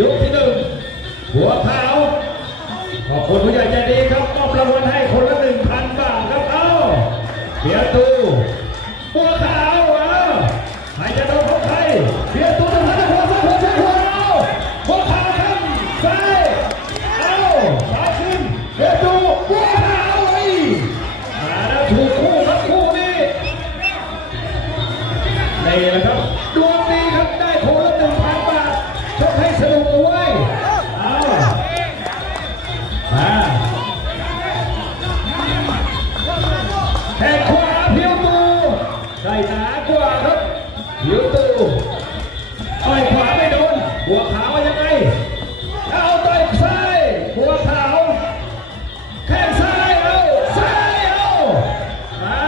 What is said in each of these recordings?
ยกที่หนึ่งหัวขาว ขอบคุณผู้ใหญ่ใจดีครับมอบรางวัลให้คนละหนึ่งพันบาทครับ เอ้าเบียตูหัวขาวเอ้าใครจะโดนของใครเบียตูจะพัดหัวซ้ายหัวซ้ายหัวเอาหัวขาวครับซ้เอ้าซ้ายขึ้นเบียตูหัวขาวไอ้มาแล้วถูกคู่ เพียวตูได้หนากว่าครับเพียวตูต่อยขวาไม่โดน หัวขาวยังไง เอาต่อยซ้าย หัวขาวแข้งซ้ายเอาซ้ายเอา มา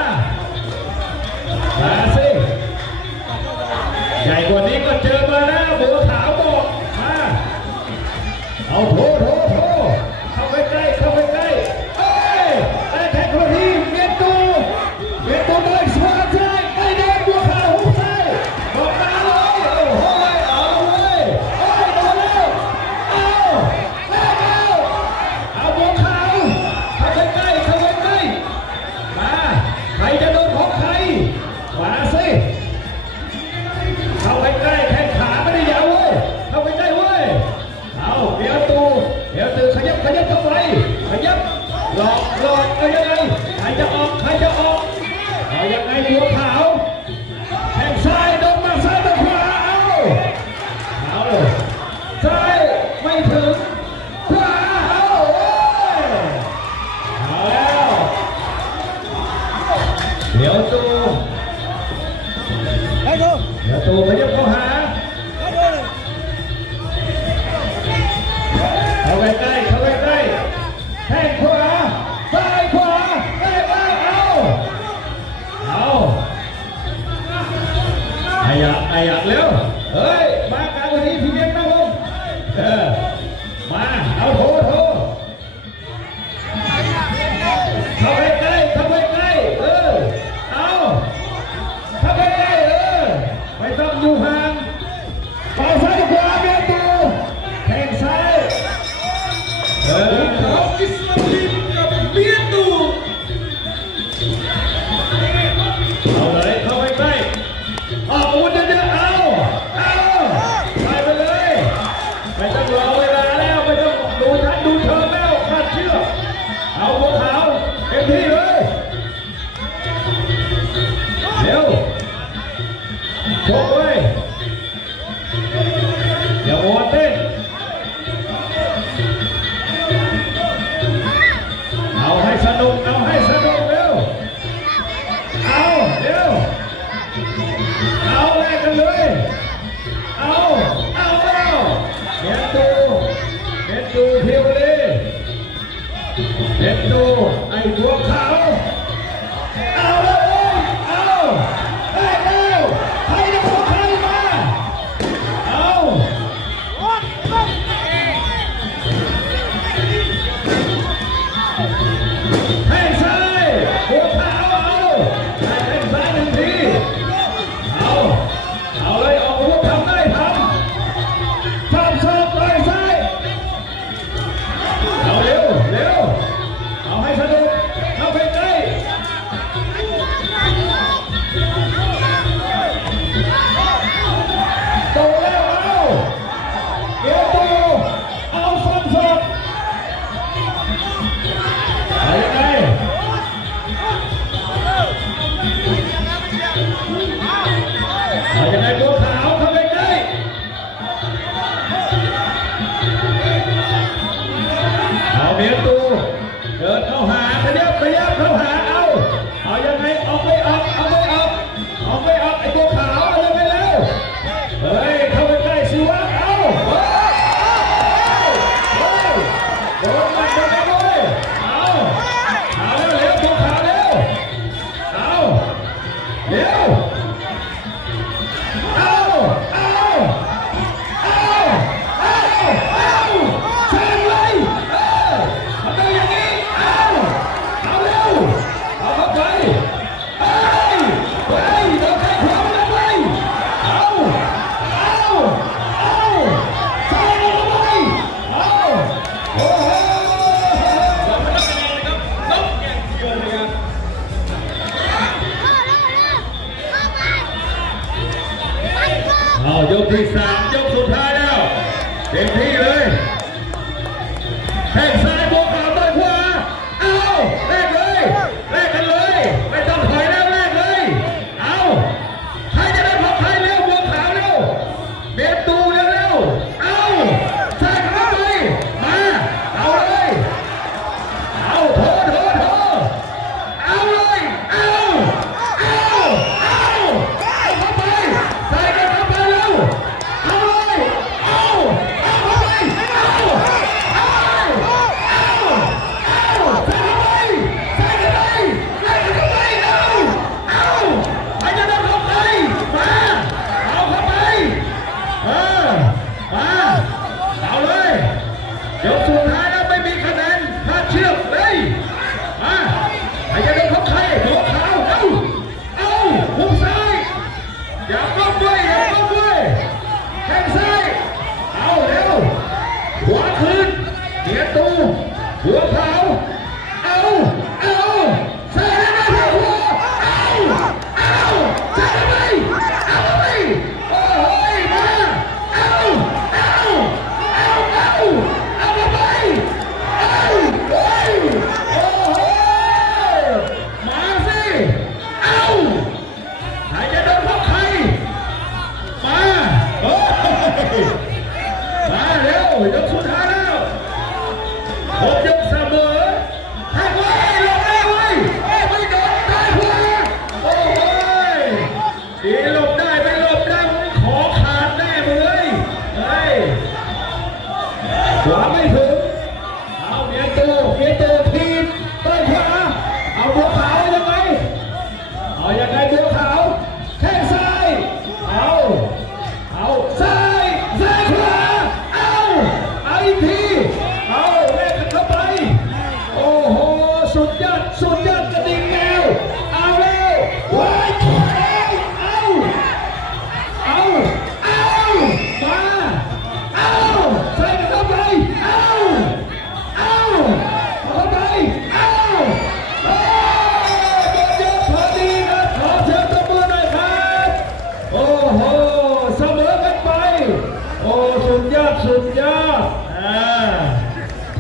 มาสิ ใหญ่กว่า ประตูขยับเข้าหาเขาไปใกล้เข้าไปใกล้แทงขวาซ้ายขวาใกล้บ้เอาเอาขยับขยับเร็วเฮ้ยมาก เด็กดูไอ้พวกเขาเอาละ ยังไงบัวขาวเข้าได้เอาเบียดตูเดินเข้าหาขยับขยับเข้าหา deu pensar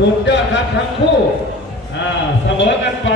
สุดยอดครับทั้งคู่เสมอกันไป